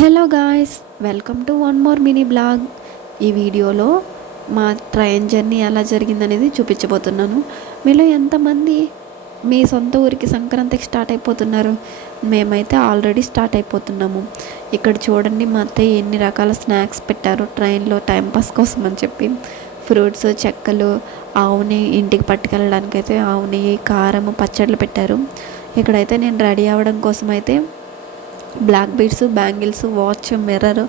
Hello guys welcome to one more mini blog ఈ వీడియోలో మా ట్రైన్ జర్నీ ఎలా జరిగిందనేది చూపించబోతున్నాను. మీలో ఎంతమంది మీ సొంత ఊరికి సంక్రాంతికి స్టార్ట్ అయిపోతున్నారు? మేమైతే ఆల్రెడీ స్టార్ట్ అయిపోతున్నాము. ఇక్కడ చూడండి మా అత్తయ్య ఎన్ని రకాల స్నాక్స్ పెట్టారు ట్రైన్లో టైంపాస్ కోసం అని చెప్పి. ఫ్రూట్స్ చెక్కలు ఆవు నెయ్యి ఇంటికి పట్టుకెళ్ళడానికి అయితే ఆవు నెయ్యి కారం పచ్చళ్ళు పెట్టారు. ఇక్కడైతే నేను రెడీ అవ్వడం కోసం అయితే black beads bangles watch mirror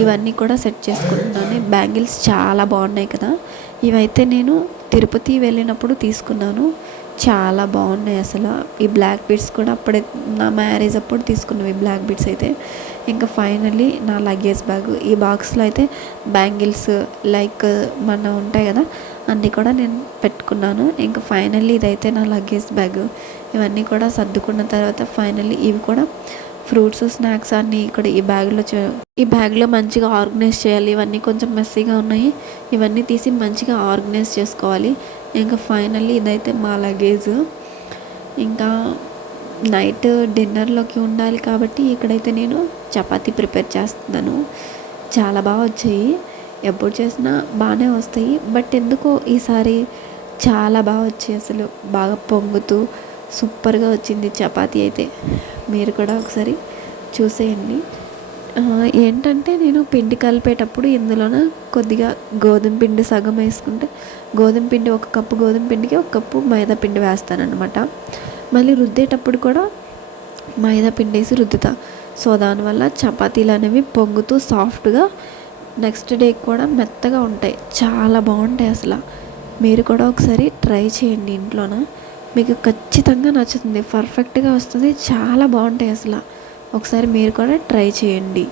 ఇవన్నీ కూడా సెట్ చేసుకుంటున్నాను. బ్యాంగిల్స్ చాలా బాగున్నాయి కదా. ఇవైతే నేను తిరుపతి వెళ్ళినప్పుడు తీసుకున్నాను. చాలా బాగున్నాయి అసలు. ఈ బ్లాక్ బీడ్స్ కూడా అప్పుడే నా మ్యారేజ్ అప్పుడు తీసుకున్నవి బ్లాక్ బీడ్స్ అయితే. ఇంకా ఫైనల్లీ నా లగేజ్ బ్యాగ్. ఈ బాక్స్లో అయితే బ్యాంగిల్స్ లైక్ మన ఉంటాయి కదా అన్నీ కూడా నేను పెట్టుకున్నాను. ఇంకా ఫైనల్లీ ఇదైతే నా లగేజ్ బ్యాగ్. ఇవన్నీ కూడా సర్దుకున్న తర్వాత ఫైనల్లీ ఇవి కూడా ఫ్రూట్స్ స్నాక్స్ అన్నీ ఇక్కడ ఈ బ్యాగ్లో ఈ బ్యాగ్లో మంచిగా ఆర్గనైజ్ చేయాలి. ఇవన్నీ కొంచెం మెస్సీగా ఉన్నాయి. ఇవన్నీ తీసి మంచిగా ఆర్గనైజ్ చేసుకోవాలి. ఇంకా ఫైనల్లీ ఇదైతే మా లగేజ్. ఇంకా నైట్ డిన్నర్లోకి ఉండాలి కాబట్టి ఇక్కడైతే నేను చపాతీ ప్రిపేర్ చేస్తున్నాను. చాలా బాగా వచ్చాయి. ఎప్పుడు చేసినా బాగానే వస్తాయి. బట్ ఎందుకో ఈసారి చాలా బాగా వచ్చాయి అసలు. బాగా పొంగుతూ సూపర్గా వచ్చింది చపాతీ అయితే. మీరు కూడా ఒకసారి చూసేయండి. ఏంటంటే నేను పిండి కలిపేటప్పుడు ఇందులోన కొద్దిగా గోధుమ పిండి సగం వేసుకుంటే గోధుమ పిండి ఒక కప్పు గోధుమ పిండికి ఒక కప్పు మైదా పిండి వేస్తానన్నమాట. మళ్ళీ రుద్దేటప్పుడు కూడా మైదా పిండి వేసి రుద్దుతా. సో దానివల్ల చపాతీలు అనేవి పొంగుతూ సాఫ్ట్గా నెక్స్ట్ డే కూడా మెత్తగా ఉంటాయి. చాలా బాగుంటాయి అసలు. మీరు కూడా ఒకసారి ట్రై చేయండి ఇంట్లోన. మీకు ఖచ్చితంగా నచ్చుతుంది. పర్ఫెక్ట్గా వస్తుంది. చాలా బాగుంటాయి అసలు. ఒకసారి మీరు కూడా ట్రై చేయండి.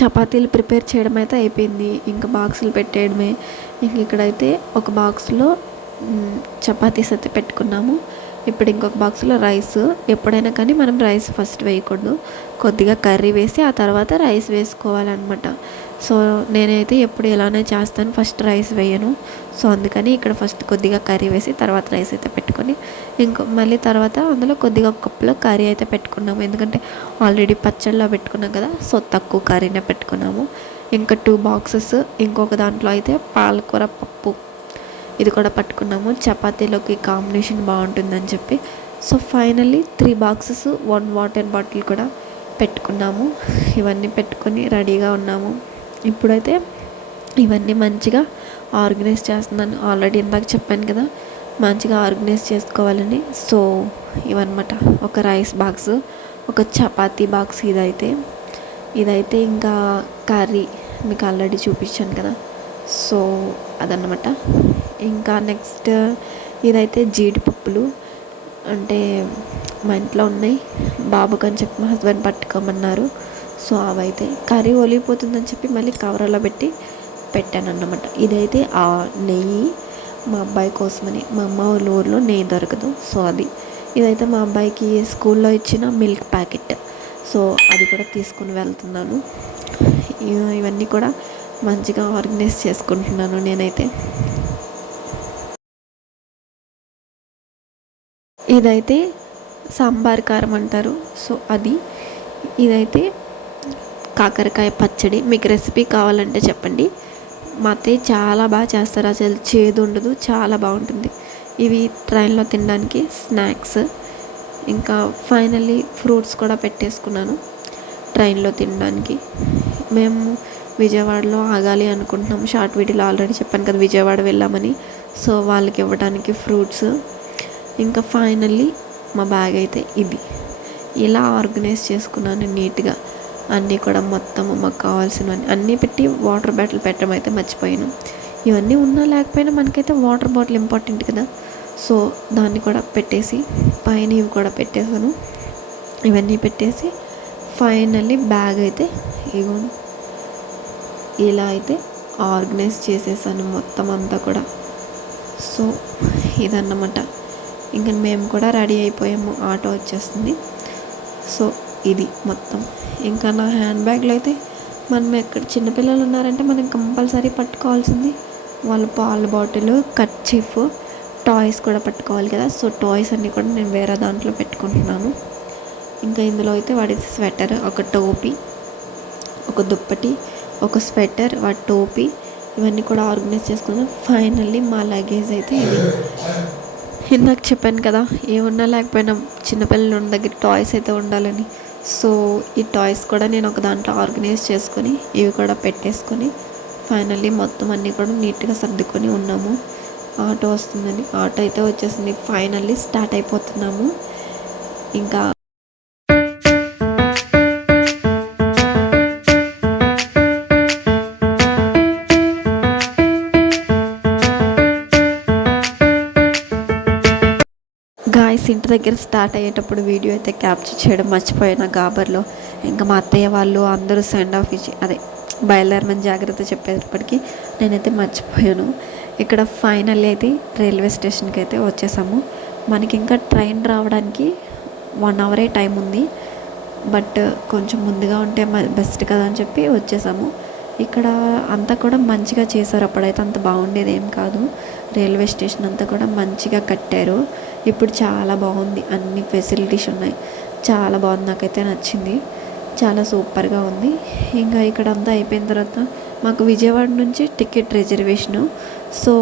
చపాతీలు ప్రిపేర్ చేయడం అయితే అయిపోయింది. ఇంకా బాక్సులు పెట్టేయడమే. ఇంక ఇక్కడైతే ఒక బాక్స్లో చపాతీస్ అయితే పెట్టుకున్నాము. ఇప్పుడు ఇంకొక బాక్స్లో రైస్. ఎప్పుడైనా కానీ మనం రైస్ ఫస్ట్ వేయకూడదు. కొద్దిగా కర్రీ వేసి ఆ తర్వాత రైస్ వేసుకోవాలన్నమాట. సో నేనైతే ఎప్పుడు ఇలానే చేస్తాను. ఫస్ట్ రైస్ వేయను. సో అందుకని ఇక్కడ ఫస్ట్ కొద్దిగా కర్రీ వేసి తర్వాత రైస్ అయితే పెట్టుకొని ఇంకో మళ్ళీ తర్వాత అందులో కొద్దిగా కప్పులో కర్రీ అయితే పెట్టుకున్నాము. ఎందుకంటే ఆల్రెడీ పచ్చళ్ళలో పెట్టుకున్నాం కదా సో తక్కువ కర్రీనే పెట్టుకున్నాము. ఇంకా టూ బాక్సెస్ ఇంకొక దాంట్లో అయితే పాలకూర పప్పు. ఇది కూడా పట్టుకున్నాము. చపాతీలోకి కాంబినేషన్ బాగుంటుందని చెప్పి. So finally three boxes one water bottle కూడా పెట్టుకున్నాము. ఇవన్నీ పెట్టుకొని రెడీగా ఉన్నాము. ఇప్పుడైతే ఇవన్నీ మంచిగా ఆర్గనైజ్ చేస్తున్నాను. ఆల్రెడీ ఇందాక చెప్పాను కదా మంచిగా ఆర్గనైజ్ చేసుకోవాలని. సో ఇవన్నమాట. ఒక రైస్ బాక్స్ ఒక చపాతీ బాక్స్ ఇదైతే. ఇదైతే ఇంకా కర్రీ మీకు ఆల్రెడీ చూపించాను కదా. సో అదన్నమాట. ఇంకా నెక్స్ట్ ఇదైతే జీడిపప్పులు. అంటే మా ఇంట్లో ఉన్నాయి. బాబుకి అని చెప్పి మా హస్బెండ్ పట్టుకోమన్నారు. సో అవైతే కర్రీ ఒలిగిపోతుందని చెప్పి మళ్ళీ కవర్లో పెట్టి పెట్టాను అన్నమాట ఇదైతే ఆ నెయ్యి మా అబ్బాయి కోసమని. మా అమ్మ వాళ్ళ ఊర్లో నెయ్యి దొరకదు. సో అది. ఇదైతే మా అబ్బాయికి స్కూల్లో ఇచ్చిన మిల్క్ ప్యాకెట్. సో అది కూడా తీసుకుని వెళ్తున్నాను. ఇవన్నీ కూడా మంచిగా ఆర్గనైజ్ చేసుకుంటున్నాను నేనైతే. ఇదైతే సాంబార్ కారం అంటారు. సో అది. ఇదైతే కాకరకాయ పచ్చడి. మీకు రెసిపీ కావాలంటే చెప్పండి. మా అత్తయ్య చాలా బాగా చేస్తారు. అసలు చేదు ఉండదు చాలా బాగుంటుంది. ఇవి ట్రైన్లో తినడానికి స్నాక్స్. ఇంకా ఫైనల్లీ ఫ్రూట్స్ కూడా పెట్టేసుకున్నాను ట్రైన్లో తినడానికి. మేము విజయవాడలో ఆగాలి అనుకుంటున్నాం షార్ట్ వీడియోలో ఆల్రెడీ చెప్పాను కదా విజయవాడ వెళ్ళామని. సో వాళ్ళకి ఇవ్వడానికి ఫ్రూట్స్. ఇంకా ఫైనల్లీ మా బ్యాగ్ అయితే ఇది. ఇలా ఆర్గనైజ్ చేసుకున్నాను నీట్గా. అన్నీ కూడా మొత్తం మాకు కావాల్సినవన్నీ అన్నీ పెట్టి వాటర్ బాటిల్ పెట్టడం అయితే మర్చిపోయాను. ఇవన్నీ ఉన్నా లేకపోయినా మనకైతే వాటర్ బాటిల్ ఇంపార్టెంట్ కదా. సో దాన్ని కూడా పెట్టేసి పైన ఇవి కూడా పెట్టేశాను. ఇవన్నీ పెట్టేసి ఫైనల్లీ బ్యాగ్ అయితే ఇగో ఇలా అయితే ఆర్గనైజ్ చేసేసాను మొత్తం అంతా కూడా. సో ఇదన్నమాట. ఇంకా మేము కూడా రెడీ అయిపోయాము. ఆటో వచ్చేస్తుంది సో ఇది మొత్తం. ఇంకా నా హ్యాండ్ బ్యాగ్లో అయితే మనం ఎక్కడ చిన్నపిల్లలు ఉన్నారంటే మనం కంపల్సరీ పట్టుకోవాల్సింది వాళ్ళ పాల బాటిల్ కర్చీఫ్ టాయ్స్ కూడా పట్టుకోవాలి కదా. సో టాయ్స్ అన్నీ కూడా నేను వేరే దాంట్లో పెట్టుకుంటున్నాను. ఇంకా ఇందులో అయితే వాడి స్వెటర్ ఒక టోపీ ఒక దుప్పటి ఒక స్వెటర్ వాడి టోపీ ఇవన్నీ కూడా ఆర్గనైజ్ చేసుకున్నాను. ఫైనల్లీ మా లగేజ్ అయితే ఇది. ఇందాక చెప్పాను కదా ఏమున్నా లేకపోయినా చిన్నపిల్లల దగ్గర టాయ్స్ అయితే ఉండాలని. సో ఈ టాయ్స్ కూడా నేను ఒక దాంట్లో ఆర్గనైజ్ చేసుకొని ఇవి కూడా పెట్టేసుకొని ఫైనల్లీ మొత్తం అన్నీ కూడా నీట్గా సర్దుకొని ఉన్నాము. ఆటో వస్తుందని ఆటో అయితే వచ్చేసింది. ఫైనల్లీ స్టార్ట్ అయిపోతున్నాము. ఇంకా ఇంటి దగ్గర స్టార్ట్ అయ్యేటప్పుడు వీడియో అయితే క్యాప్చర్ చేయడం మర్చిపోయాను గాబర్లో. ఇంకా మా అత్తయ్య వాళ్ళు అందరూ సెండ్ ఆఫ్ ఇచ్చి అదే బయలుదేరమని జాగ్రత్త చెప్పేటప్పటికి నేనైతే మర్చిపోయాను. ఇక్కడ ఫైనల్ అయితే రైల్వే స్టేషన్కి అయితే వచ్చేసాము. మనకి ఇంకా ట్రైన్ రావడానికి వన్ అవరే టైం ఉంది. బట్ కొంచెం ముందుగా ఉంటే బెస్ట్ కదా అని చెప్పి వచ్చేసాము. ఇక్కడ అంతా కూడా మంచిగా చేశారు అప్పుడైతే అంత బాగుండేది ఏం కాదు. రైల్వే స్టేషన్ అంతా కూడా మంచిగా కట్టారు. ఇప్పుడు చాలా బాగుంది. అన్ని ఫెసిలిటీస్ ఉన్నాయి. చాలా బాగుంది. నాకైతే నచ్చింది. చాలా సూపర్గా ఉంది. ఇంకా ఇక్కడ అంతా అయిపోయిన తర్వాత మాకు విజయవాడ నుంచి టికెట్ రిజర్వేషను. సో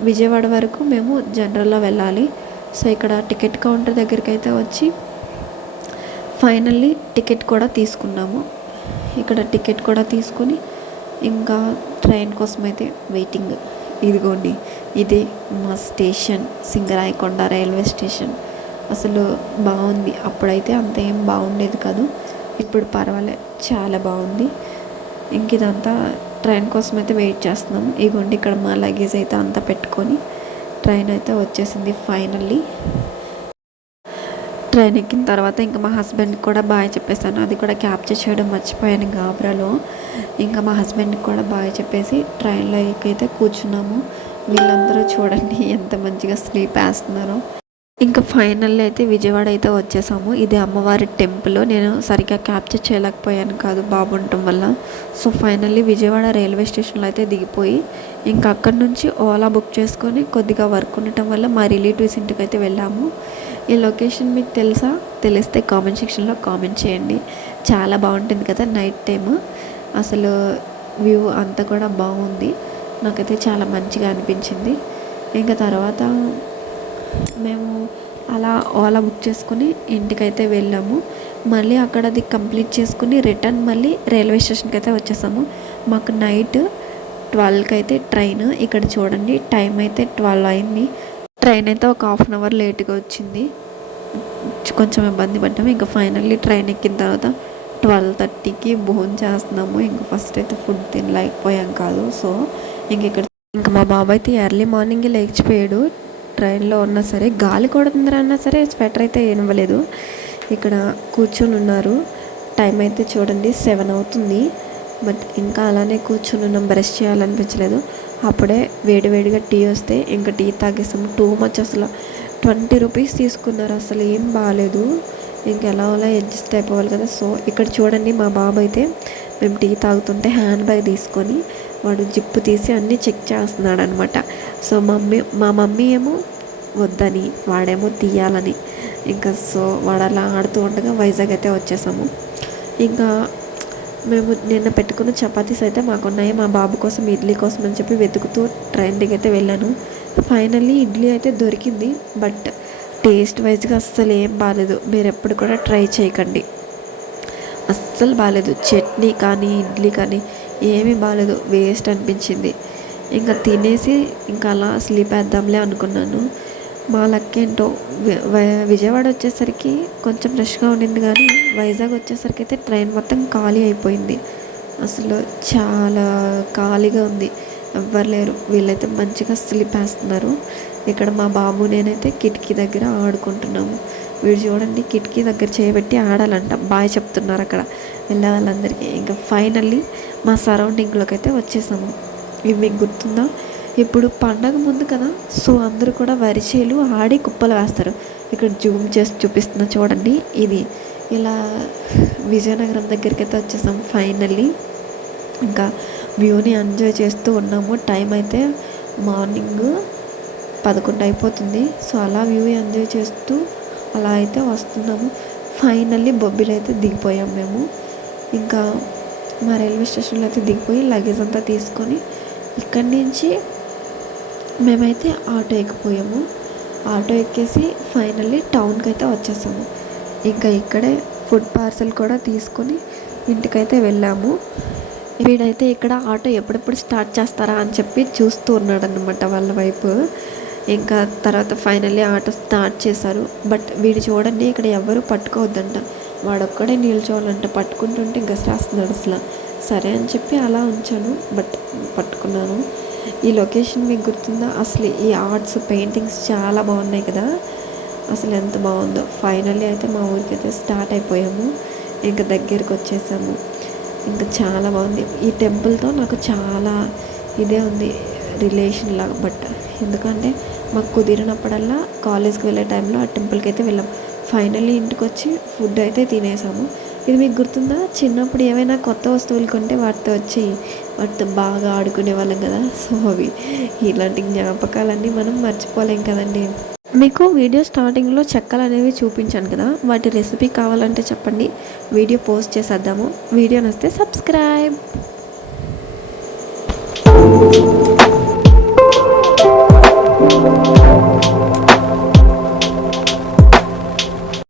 విజయవాడ వరకు మేము జనరల్లో వెళ్ళాలి. సో ఇక్కడ టికెట్ కౌంటర్ దగ్గరికి అయితే వచ్చి ఫైనల్లీ టికెట్ కూడా తీసుకున్నాము. ఇక్కడ టికెట్ కూడా తీసుకుని ఇంకా ట్రైన్ కోసం అయితే వెయిటింగ్. ఇదిగోండి. ఇది మా స్టేషన్ సింగరాయకొండ రైల్వే స్టేషన్. అసలు బాగుంది. అప్పుడైతే అంత ఏం బాగుండేది కాదు. ఇప్పుడు పర్వాలేదు చాలా బాగుంది. ఇంక ఇదంతా ట్రైన్ కోసం అయితే వెయిట్ చేస్తున్నాం. ఇగోండి ఇక్కడ మా లగేజ్ అయితే అంతా పెట్టుకొని ట్రైన్ అయితే వచ్చేసింది ఫైనల్లీ. ట్రైన్ ఎక్కిన తర్వాత ఇంకా మా హస్బెండ్కి కూడా బాయ్ చెప్పేసాను అది కూడా క్యాప్చర్ చేయడం మర్చిపోయాను గాబ్రాలో. ఇంకా మా హస్బెండ్కి కూడా బాయ్ చెప్పేసి ట్రైన్లో ఎక్కైతే కూర్చున్నాము. వీళ్ళందరూ చూడండి ఎంత మంచిగా స్లీప్ వేస్తున్నారో. ఇంకా ఫైనల్ అయితే విజయవాడ అయితే వచ్చేసాము. ఇది అమ్మవారి టెంపుల్. నేను సరిగ్గా క్యాప్చర్ చేయలేకపోయాను కాదు బాబు ఉండటం వల్ల. సో ఫైనల్లీ విజయవాడ రైల్వే స్టేషన్లో అయితే దిగిపోయి ఇంకా అక్కడి నుంచి ఓలా బుక్ చేసుకొని కొద్దిగా వర్క్ ఉండటం వల్ల మా రిలేటివ్స్ ఇంటికి అయితే వెళ్ళాము. ఈ లొకేషన్ మీకు తెలుసా? తెలిస్తే కామెంట్ సెక్షన్లో కామెంట్ చేయండి. చాలా బాగుంటుంది కదా నైట్ టైము. అసలు వ్యూ అంతా కూడా బాగుంది. నాకైతే చాలా మంచిగా అనిపించింది. ఇంకా తర్వాత మేము అలా ఓలా బుక్ చేసుకుని ఇంటికైతే వెళ్ళాము. మళ్ళీ అక్కడ అది కంప్లీట్ చేసుకుని రిటర్న్ మళ్ళీ రైల్వే స్టేషన్కి అయితే వచ్చేసాము. మాకు నైట్ ట్వెల్వ్కి అయితే ట్రైన్ ఇక్కడ చూడండి టైం అయితే ట్వెల్వ్ అయింది. ట్రైన్ అయితే ఒక హాఫ్ అన్ అవర్ లేట్గా వచ్చింది. కొంచెం ఇబ్బంది పడ్డాము. ఇంకా ఫైనల్లీ ట్రైన్ ఎక్కిన తర్వాత ట్వెల్వ్ థర్టీకి భోజనం చేస్తున్నాము. ఇంకా ఫస్ట్ అయితే ఫుడ్ తినలేకపోయాం కాదు. సో ఇంక ఇక్కడ ఇంకా మా బాబాయ్ అయితే ఎర్లీ మార్నింగే లేచిపోయాడు. ట్రైన్లో ఉన్నా సరే గాలి కొడుతుందిరా అన్నా సరే స్వెటర్ అయితే ఏనవ్వలేదు. ఇక్కడ కూర్చొని ఉన్నారు. టైం అయితే చూడండి సెవెన్ అవుతుంది. బట్ ఇంకా అలానే కూర్చొని ఉన్నాం బ్రష్ చేయాలనిపించలేదు. అప్పుడే వేడివేడిగా టీ వస్తే ఇంకా టీ తాగేసాం. టూ మచ్ అసలు. ట్వంటీ రూపీస్ తీసుకున్నారు అసలు ఏం బాగాలేదు ఇంకెలా అలా అడ్జస్ట్ అయిపోవాలి కదా. సో ఇక్కడ చూడండి మా బాబు అయితే మేము టీ తాగుతుంటే హ్యాండ్ బ్యాగ్ తీసుకొని వాడు జిప్పు తీసి అన్నీ చెక్ చేస్తున్నాడు అనమాట సో మమ్మీ మా మమ్మీ ఏమో వద్దని వాడేమో తీయాలని. ఇంకా సో వాడు అలా ఆడుతూ ఉండగా వైజాగ్ అయితే వచ్చేసాము. ఇంకా మేము నిన్న పెట్టుకున్న చపాతీస్ అయితే మాకున్నాయి. మా బాబు కోసం ఇడ్లీ కోసం అని చెప్పి వెతుకుతూ ట్రైన్ దిగైతే వెళ్ళాను. ఫైనల్లీ ఇడ్లీ అయితే దొరికింది. బట్ టేస్ట్ వైజ్గా అస్సలు ఏం బాగాలేదు మీరు ఎప్పుడు కూడా ట్రై చేయకండి. అస్సలు బాగాలేదు చట్నీ కానీ ఇడ్లీ కానీ ఏమీ బాగాలేదు వేస్ట్ అనిపించింది. ఇంకా తినేసి ఇంకా అలా స్లీప్ వేద్దాంలే అనుకున్నాను. మా లక్ ఏంటో విజయవాడ వచ్చేసరికి కొంచెం రష్గా ఉండింది కానీ వైజాగ్ వచ్చేసరికి అయితే ట్రైన్ మొత్తం ఖాళీ అయిపోయింది. అసలు చాలా ఖాళీగా ఉంది. ఎవ్వరు లేరు. వీళ్ళైతే మంచిగా స్లిప్ వేస్తున్నారు. ఇక్కడ మా బాబు నేనైతే కిటికీ దగ్గర ఆడుకుంటున్నాము. వీడు చూడండి కిటికీ దగ్గర చేయబెట్టి ఆడాలంట. బాయ్ చెప్తున్నారు అక్కడ. వెళ్ళే వాళ్ళందరికీ. ఇంకా ఫైనల్లీ మా సరౌండింగ్లోకి అయితే వచ్చేసాము. ఇవి మీకు గుర్తుందా? ఇప్పుడు పండగ ముందు కదా సో అందరూ కూడా వరిచేలు ఆడి కుప్పలు వేస్తారు. ఇక్కడ జూమ్ చేసి చూపిస్తున్నా చూడండి ఇది. ఇలా విజయనగరం దగ్గరికి అయితే వచ్చేసాం ఫైనల్లీ. ఇంకా వ్యూని ఎంజాయ్ చేస్తూ ఉన్నాము. టైం అయితే మార్నింగ్ పదకొండు అయిపోతుంది. సో అలా వ్యూ ఎంజాయ్ చేస్తూ అలా అయితే వస్తున్నాము. ఫైనల్లీ బొబ్బిలు అయితే దిగిపోయాం మేము. ఇంకా మా రైల్వే స్టేషన్లో అయితే దిగిపోయి లగేజ్ అంతా తీసుకొని ఇక్కడి నుంచి మేమైతే ఆటో ఎక్కిపోయాము. ఆటో ఎక్కేసి ఫైనల్లీ టౌన్కి అయితే వచ్చేసాము. ఇంకా ఇక్కడే ఫుడ్ పార్సల్ కూడా తీసుకొని ఇంటికైతే వెళ్ళాము. వీడైతే ఇక్కడ ఆటో ఎప్పుడెప్పుడు స్టార్ట్ చేస్తారా అని చెప్పి చూస్తూ ఉన్నాడనమాట వాళ్ళ వైపు. ఇంకా తర్వాత ఫైనల్లీ ఆటో స్టార్ట్ చేశారు. బట్ వీడు చూడండి ఇక్కడ ఎవరు పట్టుకోవద్దంట. వాడొక్కడే నిల్చోవాలంట పట్టుకుంటుంటే గసరాస్తున్నాడు అసలు. సరే అని చెప్పి అలా ఉంచాను బట్ పట్టుకున్నాను. ఈ లొకేషన్ మీకు గుర్తుందా? అసలు ఈ ఆర్ట్స్ పెయింటింగ్స్ చాలా బాగున్నాయి కదా. అసలు ఎంత బాగుందో. ఫైనల్లీ అయితే మా ఊరికి అయితే స్టార్ట్ అయిపోయాము. ఇంకా దగ్గరికి వచ్చేసాము. ఇంకా చాలా బాగుంది. ఈ టెంపుల్తో నాకు చాలా ఇదే ఉంది రిలేషన్ లాగా. బట్ ఎందుకంటే మాకు కుదిరినప్పుడల్లా కాలేజ్కి వెళ్ళే టైంలో ఆ టెంపుల్కి అయితే వెళ్ళాం. ఫైనల్లీ ఇంటికి వచ్చి ఫుడ్ అయితే తినేసాము. ఇది మీకు గుర్తుందా? చిన్నప్పుడు ఏమైనా కొత్త వస్తువులు కొంటే వాటితో వచ్చి వాటితో బాగా ఆడుకునే వాళ్ళం కదా? సో అవి ఇలాంటి జ్ఞాపకాలన్నీ మనం మర్చిపోలేం కదండి. మీకు వీడియో స్టార్టింగ్లో చెక్కలు అనేవి చూపించాను కదా? వాటి రెసిపీ కావాలంటే చెప్పండి. వీడియో పోస్ట్ చేసేద్దాము. వీడియో నస్తే సబ్స్క్రైబ్.